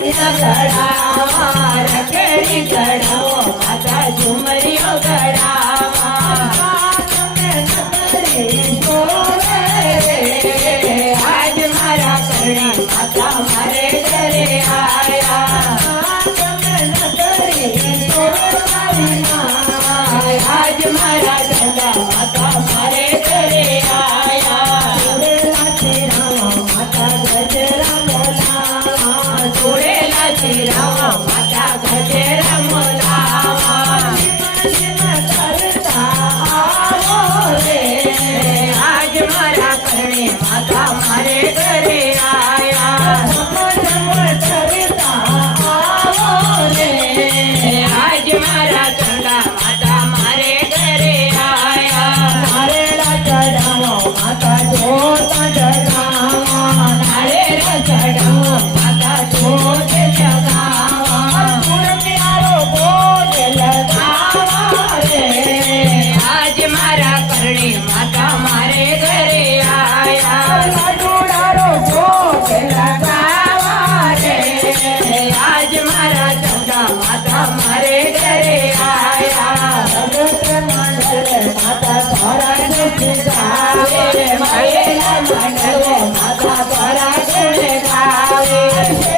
गढ़ावा रखड़ी गढ़ाओ माता झुमरियो गढ़ावा आज मारा करणी माता मारे घरे आया आज मारा गंगा माता मारे घरे आया माता गजरा मोलावा जोड़ेला श्रीरामा माता गजरा मोलावा करता आवो रे आज मारा करणे माता मारे घरे आया करता आवो रे आज मारा गंगा माता मारे घरे आया नारेला चढ़ावो माता जोता जगावा नारेला चढ़ावो माता जोत जगावा प्यारो बोल लगावा रे आज मारा करणी माता मारे घरे आया लाडूडारो बोल लगावा रे आज मारा चंदा माता मारे घरे आया जगत मंडल माता सारा जग गावे